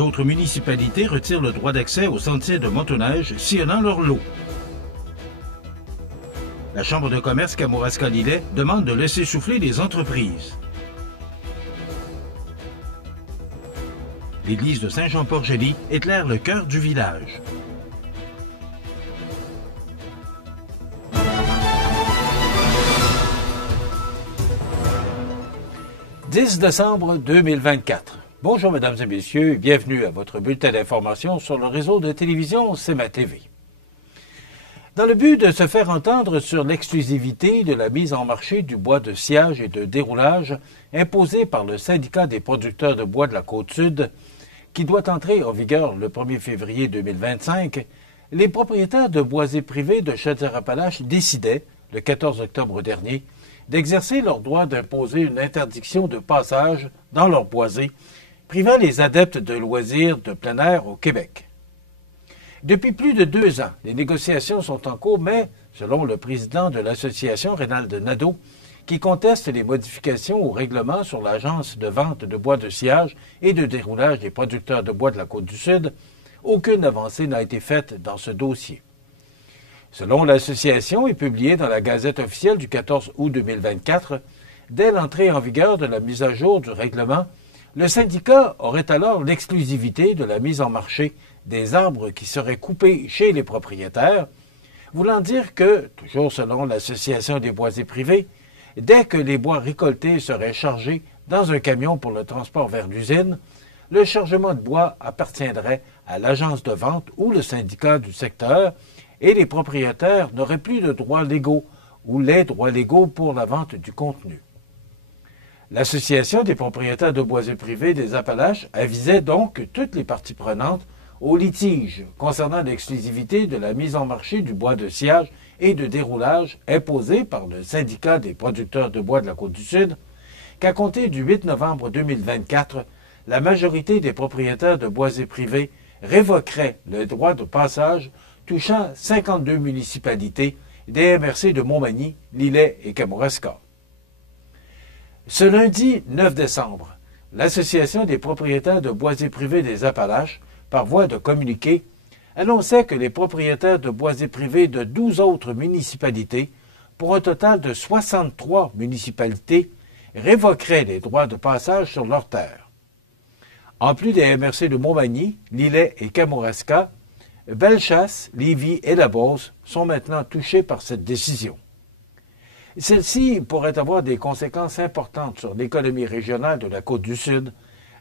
D'autres municipalités retirent le droit d'accès aux sentiers de motoneige sillonnant leur lot. La Chambre de commerce Kamouraska-Lillet demande de laisser souffler les entreprises. L'église de Saint-Jean-Port-Joli éclaire le cœur du village. « 10 décembre 2024. Bonjour mesdames et messieurs et bienvenue à votre bulletin d'information sur le réseau de télévision CMA TV. Dans le but de se faire entendre sur l'exclusivité de la mise en marché du bois de sciage et de déroulage imposé par le syndicat des producteurs de bois de la Côte-Sud, qui doit entrer en vigueur le 1er février 2025, les propriétaires de boisés privés de Chaudière-Appalaches décidaient, le 14 octobre dernier, d'exercer leur droit d'imposer une interdiction de passage dans leurs boisés, privant les adeptes de loisirs de plein air au Québec. Depuis plus de 2 ans, les négociations sont en cours, mais, selon le président de l'association, Reynald Nadeau, qui conteste les modifications au règlement sur l'agence de vente de bois de sciage et de déroulage des producteurs de bois de la Côte-du-Sud, aucune avancée n'a été faite dans ce dossier. Selon l'association et publié dans la Gazette officielle du 14 août 2024, dès l'entrée en vigueur de la mise à jour du règlement, le syndicat aurait alors l'exclusivité de la mise en marché des arbres qui seraient coupés chez les propriétaires, voulant dire que, toujours selon l'Association des boisés privés, dès que les bois récoltés seraient chargés dans un camion pour le transport vers l'usine, le chargement de bois appartiendrait à l'agence de vente ou le syndicat du secteur et les propriétaires n'auraient plus de droits légaux ou les droits légaux pour la vente du contenu. L'Association des propriétaires de boisés privés des Appalaches avisait donc toutes les parties prenantes au litige concernant l'exclusivité de la mise en marché du bois de sciage et de déroulage imposé par le syndicat des producteurs de bois de la Côte-du-Sud, qu'à compter du 8 novembre 2024, la majorité des propriétaires de boisés privés révoquerait le droit de passage touchant 52 municipalités des MRC de Montmagny, Lillet et Kamouraska. Ce lundi 9 décembre, l'Association des propriétaires de boisés privés des Appalaches, par voie de communiqué, annonçait que les propriétaires de boisés privés de 12 autres municipalités, pour un total de 63 municipalités, révoqueraient les droits de passage sur leurs terres. En plus des MRC de Montmagny, Lillet et Kamouraska, Bellechasse, Lévis et La Beauce sont maintenant touchés par cette décision. Celle-ci pourrait avoir des conséquences importantes sur l'économie régionale de la Côte-du-Sud,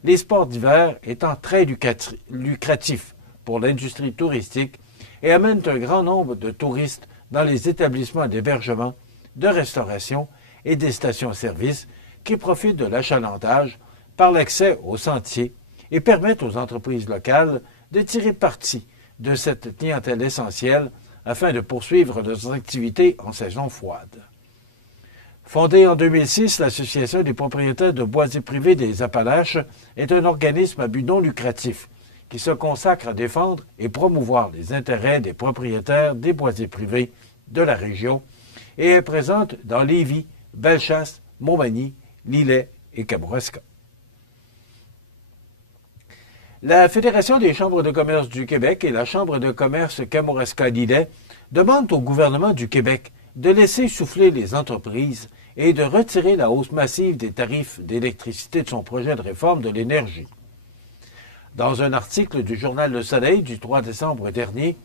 les sports d'hiver étant très lucratifs pour l'industrie touristique et amènent un grand nombre de touristes dans les établissements d'hébergement, de restauration et des stations-service qui profitent de l'achalandage par l'accès aux sentiers et permettent aux entreprises locales de tirer parti de cette clientèle essentielle afin de poursuivre leurs activités en saison froide. Fondée en 2006, l'Association des propriétaires de boisés privés des Appalaches est un organisme à but non lucratif qui se consacre à défendre et promouvoir les intérêts des propriétaires des boisés privés de la région et est présente dans Lévis, Bellechasse, Montmagny, Lillet et Kamouraska. La Fédération des chambres de commerce du Québec et la Chambre de commerce Kamouraska-Lillet demandent au gouvernement du Québec de laisser souffler les entreprises et de retirer la hausse massive des tarifs d'électricité de son projet de réforme de l'énergie. Dans un article du journal Le Soleil du 3 décembre dernier,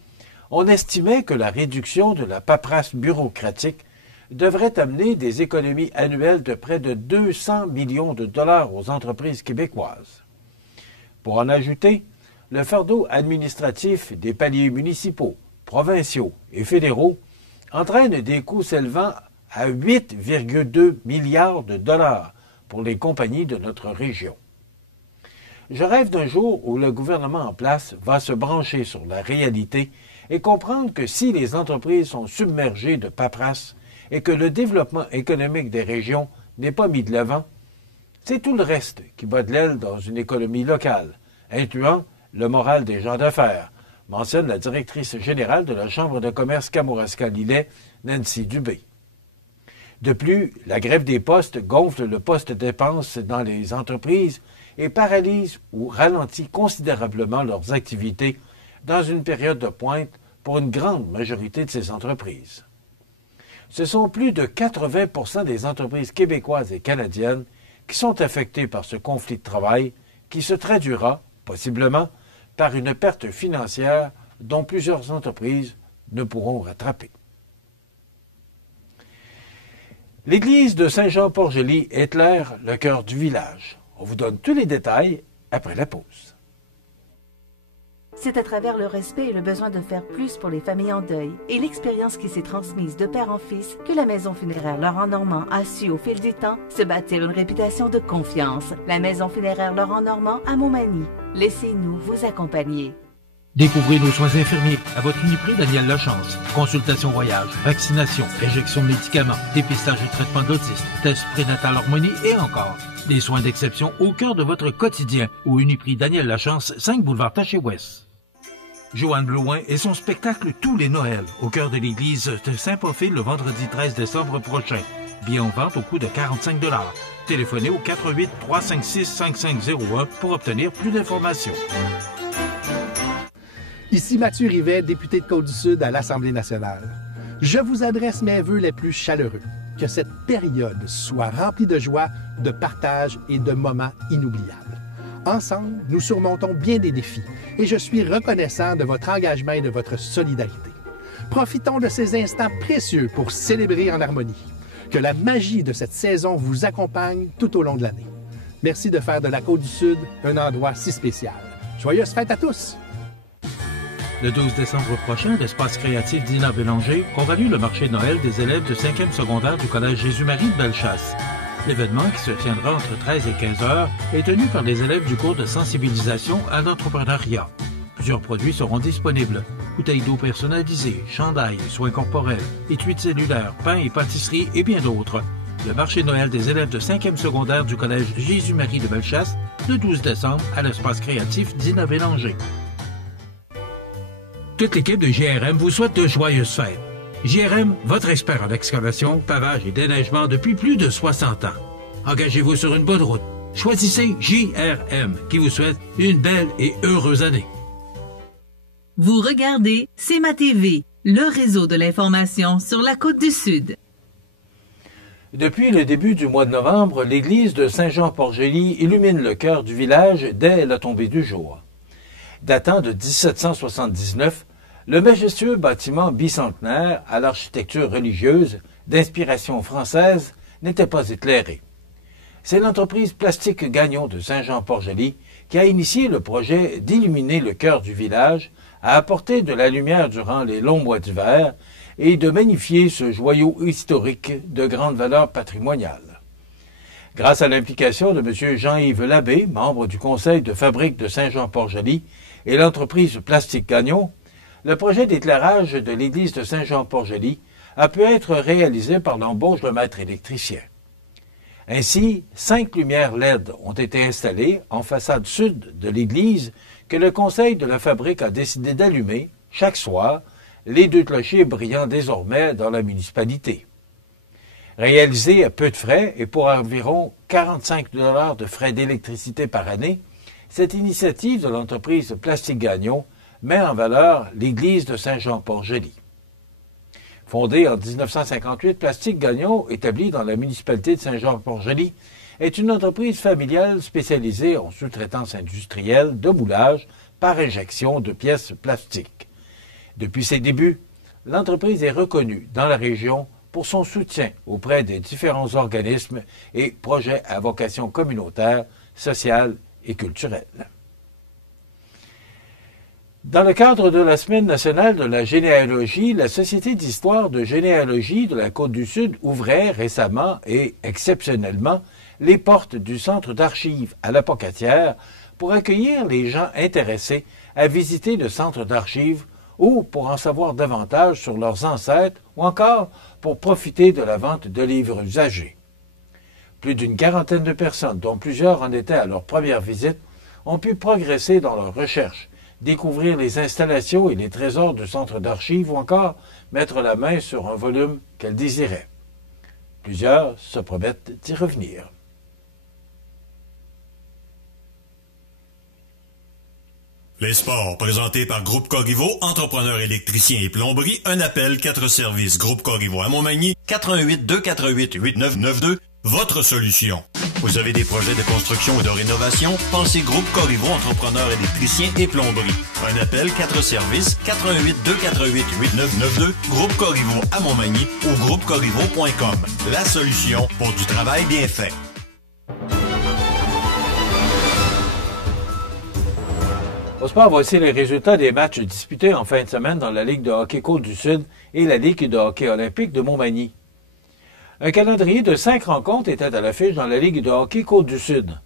on estimait que la réduction de la paperasse bureaucratique devrait amener des économies annuelles de près de 200 millions de dollars aux entreprises québécoises. Pour en ajouter, le fardeau administratif des paliers municipaux, provinciaux et fédéraux entraîne des coûts s'élevant à 8,2 milliards de dollars pour les compagnies de notre région. Je rêve d'un jour où le gouvernement en place va se brancher sur la réalité et comprendre que si les entreprises sont submergées de paperasse et que le développement économique des régions n'est pas mis de l'avant, c'est tout le reste qui bat de l'aile dans une économie locale, incluant le moral des gens d'affaires, mentionne la directrice générale de la Chambre de commerce Kamouraska-Lillet, Nancy Dubé. De plus, la grève des postes gonfle le poste dépenses dans les entreprises et paralyse ou ralentit considérablement leurs activités dans une période de pointe pour une grande majorité de ces entreprises. Ce sont plus de 80% des entreprises québécoises et canadiennes qui sont affectées par ce conflit de travail qui se traduira, possiblement, par une perte financière dont plusieurs entreprises ne pourront rattraper. L'église de Saint-Jean-Port-Joli est le cœur du village. On vous donne tous les détails après la pause. C'est à travers le respect et le besoin de faire plus pour les familles en deuil et l'expérience qui s'est transmise de père en fils que la Maison funéraire Laurent Normand a su au fil du temps se bâtir une réputation de confiance. La Maison funéraire Laurent Normand à Montmagny. Laissez-nous vous accompagner. Découvrez nos soins infirmiers à votre Uniprix Daniel Lachance. Consultation voyage, vaccination, injection de médicaments, dépistage et traitement d'autisme, test prénatal hormonie et encore. Des soins d'exception au cœur de votre quotidien au Uniprix Daniel Lachance, 5 boulevard Taché-Ouest. Joanne Blouin et son spectacle Tous les Noëls au cœur de l'église de Saint-Pophile le vendredi 13 décembre prochain. Billets en vente au coût de 45 $. Téléphonez au 88 356 5501 pour obtenir plus d'informations. Ici Mathieu Rivet, député de Côte-du-Sud à l'Assemblée nationale. Je vous adresse mes vœux les plus chaleureux. Que cette période soit remplie de joie, de partage et de moments inoubliables. Ensemble, nous surmontons bien des défis et je suis reconnaissant de votre engagement et de votre solidarité. Profitons de ces instants précieux pour célébrer en harmonie. Que la magie de cette saison vous accompagne tout au long de l'année. Merci de faire de la Côte-du-Sud un endroit si spécial. Joyeuses fêtes à tous! Le 12 décembre prochain, l'espace créatif d'Ina Bélanger aura lieu le marché de Noël des élèves de 5e secondaire du Collège Jésus-Marie de Bellechasse. L'événement, qui se tiendra entre 13 et 15 heures, est tenu par les élèves du cours de sensibilisation à l'entrepreneuriat. Plusieurs produits seront disponibles. Bouteilles d'eau personnalisées, chandails, soins corporels, étuis cellulaires, pain et pâtisseries et bien d'autres. Le marché de Noël des élèves de 5e secondaire du Collège Jésus-Marie de Bellechasse, le 12 décembre, à l'espace créatif d'Ina Bélanger. Toute l'équipe de JRM vous souhaite de joyeuses fêtes. JRM, votre expert en excavation, pavage et déneigement depuis plus de 60 ans. Engagez-vous sur une bonne route. Choisissez JRM, qui vous souhaite une belle et heureuse année. Vous regardez CMA TV, le réseau de l'information sur la Côte-du-Sud. Depuis le début du mois de novembre, l'église de Saint-Jean-Port-Joli illumine le cœur du village dès la tombée du jour. Datant de 1779, le majestueux bâtiment bicentenaire à l'architecture religieuse d'inspiration française n'était pas éclairé. C'est l'entreprise Plastique Gagnon de Saint-Jean-Port-Joli qui a initié le projet d'illuminer le cœur du village, à apporter de la lumière durant les longs mois d'hiver et de magnifier ce joyau historique de grande valeur patrimoniale. Grâce à l'implication de M. Jean-Yves Labbé, membre du conseil de fabrique de Saint-Jean-Port-Joli, et l'entreprise Plastique Gagnon, le projet d'éclairage de l'église de Saint-Jean-Port-Joli a pu être réalisé par l'embauche d'un maître électricien. Ainsi, 5 lumières LED ont été installées en façade sud de l'église que le conseil de la fabrique a décidé d'allumer chaque soir, les 2 clochers brillant désormais dans la municipalité. Réalisé à peu de frais et pour environ 45 $ de frais d'électricité par année, cette initiative de l'entreprise Plastique Gagnon met en valeur l'église de Saint-Jean-Port-Joli. Fondée en 1958, Plastique Gagnon, établie dans la municipalité de Saint-Jean-Port-Joli, est une entreprise familiale spécialisée en sous-traitance industrielle de moulage par injection de pièces plastiques. Depuis ses débuts, l'entreprise est reconnue dans la région pour son soutien auprès des différents organismes et projets à vocation communautaire, sociale et culturelle. Dans le cadre de la Semaine nationale de la généalogie, la Société d'histoire de généalogie de la Côte-du-Sud ouvrait récemment et exceptionnellement les portes du centre d'archives à la Pocatière pour accueillir les gens intéressés à visiter le centre d'archives ou pour en savoir davantage sur leurs ancêtres ou encore pour profiter de la vente de livres usagés. Plus d'une quarantaine de personnes, dont plusieurs en étaient à leur première visite, ont pu progresser dans leurs recherches, découvrir les installations et les trésors du centre d'archives ou encore mettre la main sur un volume qu'elles désiraient. Plusieurs se promettent d'y revenir. Les sports, présentés par Groupe Corriveau, entrepreneurs électriciens et plomberie, un appel, 4 services. Groupe Corriveau à Montmagny, 88 248 8992, votre solution. Vous avez des projets de construction ou de rénovation? Pensez Groupe Corriveau, entrepreneurs électriciens et plomberie. Un appel, 4 services, 88 248 8992, Groupe Corriveau à Montmagny ou groupecorriveau.com. La solution pour du travail bien fait. Au sport, voici les résultats des matchs disputés en fin de semaine dans la Ligue de hockey Côte-du-Sud et la Ligue de hockey olympique de Montmagny. Un calendrier de 5 rencontres était à l'affiche dans la Ligue de hockey Côte-du-Sud.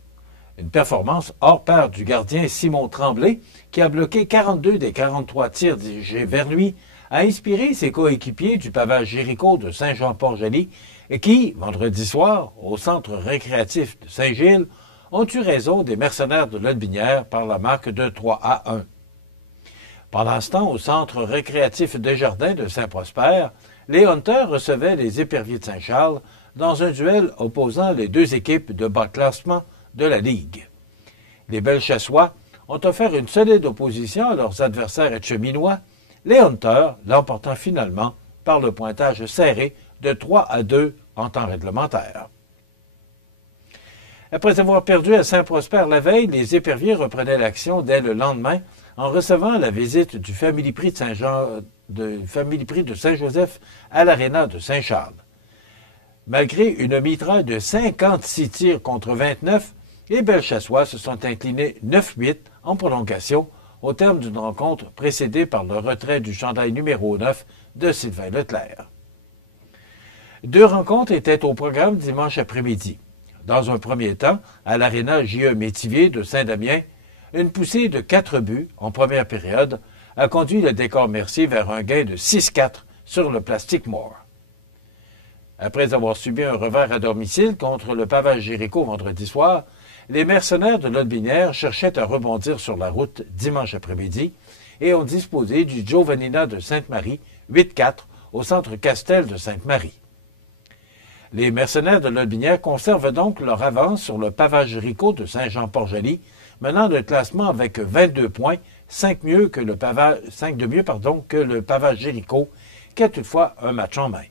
Une performance hors pair du gardien Simon Tremblay, qui a bloqué 42 des 43 tirs dirigés vers lui, a inspiré ses coéquipiers du pavage Jéricho de Saint-Jean-Port-Joli et qui, vendredi soir, au centre récréatif de Saint-Gilles, ont eu raison des mercenaires de Lotbinière par la marque de 3-1. Pendant ce temps, au centre récréatif Desjardins de Saint-Prosper, les Hunters recevaient les Éperviers de Saint-Charles dans un duel opposant les deux équipes de bas classement de la Ligue. Les Belchassois ont offert une solide opposition à leurs adversaires etcheminois, les Hunters l'emportant finalement par le pointage serré de 3-2 en temps réglementaire. Après avoir perdu à Saint-Prosper la veille, les Éperviers reprenaient l'action dès le lendemain en recevant la visite du Family Prix de Saint-Joseph à l'Aréna de Saint-Charles. Malgré une mitraille de 56 tirs contre 29, les Belchassois se sont inclinés 9-8 en prolongation au terme d'une rencontre précédée par le retrait du chandail numéro 9 de Sylvain Leclerc. Deux rencontres étaient au programme dimanche après-midi. Dans un premier temps, à l'Aréna J.E. Métivier de Saint-Damien, une poussée de 4 buts en première période a conduit le décor Mercier vers un gain de 6-4 sur le Plastic Moore. Après avoir subi un revers à domicile contre le pavage Jéricho vendredi soir, les mercenaires de Lotbinière cherchaient à rebondir sur la route dimanche après-midi et ont disposé du Giovannina de Sainte-Marie 8-4 au centre Castel de Sainte-Marie. Les mercenaires de Lotbinière conservent donc leur avance sur le pavage Jéricho de Saint-Jean-Port-Joli, menant le classement avec 22 points, 5 de mieux que le pavage Jéricho, qui a toutefois un match en main.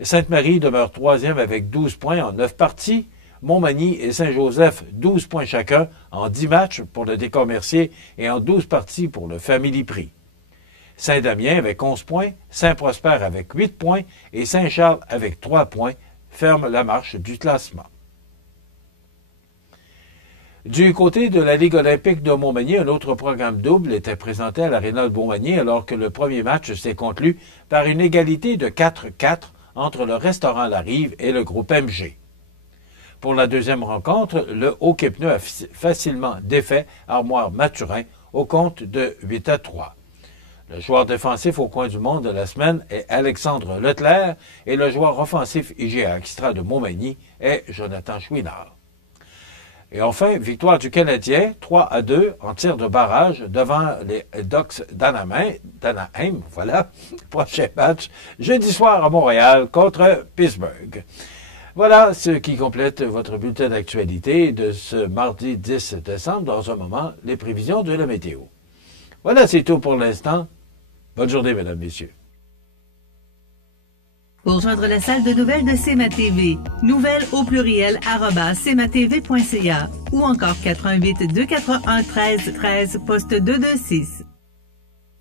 Sainte-Marie demeure troisième avec 12 points en 9 parties. Montmagny et Saint-Joseph, 12 points chacun en 10 matchs pour le décor Mercier et en 12 parties pour le Family Prix. Saint-Damien avec 11 points, Saint-Prosper avec 8 points et Saint-Charles avec 3 points ferment la marche du classement. Du côté de la Ligue olympique de Montmagny, un autre programme double était présenté à l'Aréna de Montmagny alors que le premier match s'est conclu par une égalité de 4-4 entre le restaurant La Rive et le groupe MG. Pour la deuxième rencontre, le Haut-Quépneux a facilement défait Armoire Mathurin au compte de 8-3. Le joueur défensif au coin du monde de la semaine est Alexandre Leclerc et le joueur offensif IGA Extra de Montmagny est Jonathan Chouinard. Et enfin, victoire du Canadien, 3-2 en tir de barrage devant les Ducks d'Anaheim. Voilà, prochain match, jeudi soir à Montréal contre Pittsburgh. Voilà ce qui complète votre bulletin d'actualité de ce mardi 10 décembre. Dans un moment, les prévisions de la météo. Voilà, c'est tout pour l'instant. Bonne journée, mesdames, messieurs. Pour rejoindre la salle de nouvelles de CMA-TV, nouvelles au pluriel @cmatv.ca ou encore 88 241 13 13 poste 226.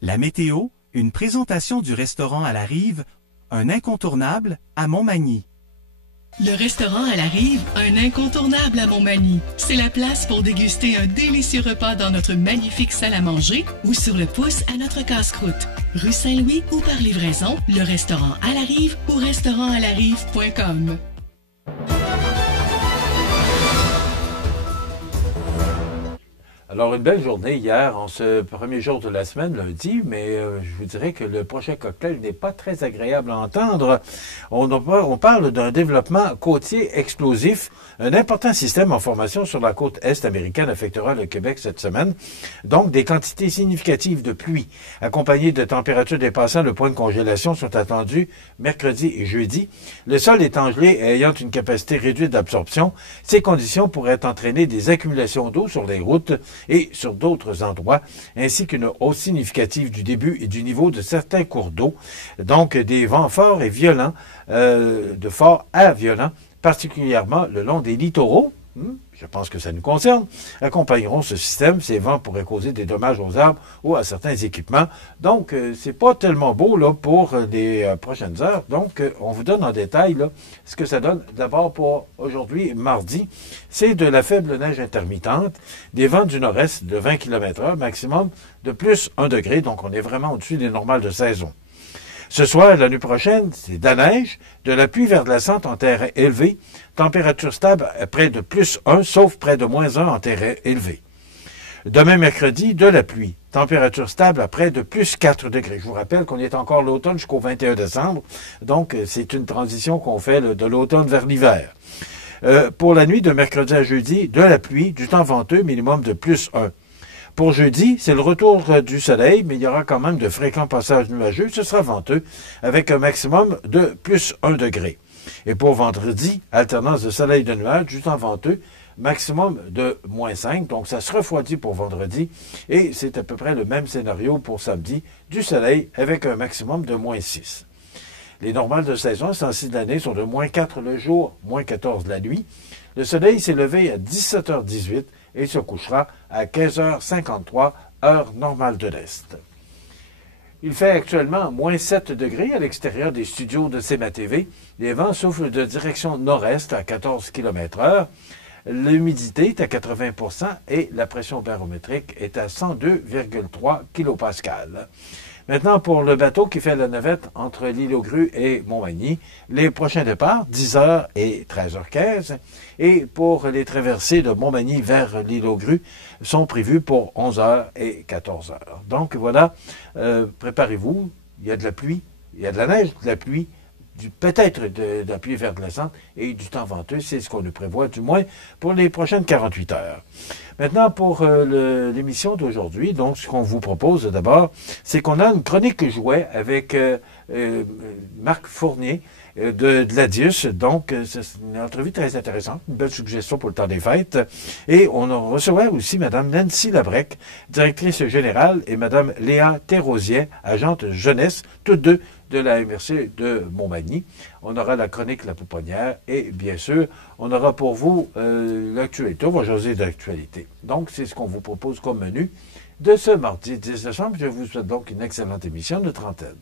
La météo, une présentation du restaurant à la Rive, un incontournable à Montmagny. Le restaurant à la Rive, un incontournable à Montmagny. C'est la place pour déguster un délicieux repas dans notre magnifique salle à manger ou sur le pouce à notre casse-croûte. Rue Saint-Louis ou par livraison, le restaurant à la Rive ou restaurantalarive.com. Alors, une belle journée hier, en ce premier jour de la semaine, lundi, mais je vous dirais que le prochain cocktail n'est pas très agréable à entendre. On parle d'un développement côtier explosif. Un important système en formation sur la côte est américaine affectera le Québec cette semaine. Donc, des quantités significatives de pluie, accompagnées de températures dépassant le point de congélation, sont attendues mercredi et jeudi. Le sol étant gelé et ayant une capacité réduite d'absorption, ces conditions pourraient entraîner des accumulations d'eau sur les routes, et sur d'autres endroits, ainsi qu'une hausse significative du début et du niveau de certains cours d'eau. Donc, des vents forts et violents, de fort à violents, particulièrement le long des littoraux. Je pense que ça nous concerne, accompagneront ce système. Ces vents pourraient causer des dommages aux arbres ou à certains équipements. Donc, c'est pas tellement beau là pour les prochaines heures. Donc, on vous donne en détail là, ce que ça donne. D'abord, pour aujourd'hui, mardi, c'est de la faible neige intermittente, des vents du nord-est de 20 km/h, maximum de plus 1 degré. Donc, on est vraiment au-dessus des normales de saison. Ce soir et la nuit prochaine, c'est de la neige, de la pluie verglaçante en terrain élevé, température stable à près de plus 1, sauf près de moins 1 en terrain élevé. Demain mercredi, de la pluie, température stable à près de plus 4 degrés. Je vous rappelle qu'on est encore l'automne jusqu'au 21 décembre, donc c'est une transition qu'on fait de l'automne vers l'hiver. Pour la nuit de mercredi à jeudi, de la pluie, du temps venteux, minimum de plus 1. Pour jeudi, c'est le retour du soleil, mais il y aura quand même de fréquents passages nuageux. Ce sera venteux, avec un maximum de plus 1 degré. Et pour vendredi, alternance de soleil et de nuages, du temps venteux, maximum de moins 5. Donc, ça se refroidit pour vendredi. Et c'est à peu près le même scénario pour samedi, du soleil avec un maximum de moins 6. Les normales de saison, essentielles de l'année, sont de moins 4 le jour, moins 14 la nuit. Le soleil s'est levé à 17h18 et se couchera à 15h53, heure normale de l'Est. Il fait actuellement moins 7 degrés à l'extérieur des studios de CMA-TV. Les vents soufflent de direction nord-est à 14 km/h. L'humidité est à 80% et la pression barométrique est à 102,3 kPa. Maintenant, pour le bateau qui fait la navette entre l'île aux Grues et Montmagny, les prochains départs, 10h et 13h15. Et pour les traversées de Montmagny vers l'île aux Grues, sont prévus pour 11h et 14h. Donc voilà, préparez-vous, il y a de la pluie, il y a de la neige, de la pluie, peut-être de la pluie verglaçante et du temps venteux, c'est ce qu'on nous prévoit, du moins pour les prochaines 48 heures. Maintenant, pour l'émission d'aujourd'hui, donc ce qu'on vous propose d'abord, c'est qu'on a une chronique jouet avec Marc Fournier de l'Adius. Donc, c'est une entrevue très intéressante, une belle suggestion pour le temps des fêtes. Et on recevra aussi Mme Nancy Labrec, directrice générale, et Mme Léa Thérosier, agente jeunesse, toutes deux de la MRC de Montmagny. On aura la chronique La Pouponnière et, bien sûr, on aura pour vous l'actualité. On va jaser d'actualité. Donc, c'est ce qu'on vous propose comme menu de ce mardi 10 décembre. Je vous souhaite donc une excellente émission de Trentaine.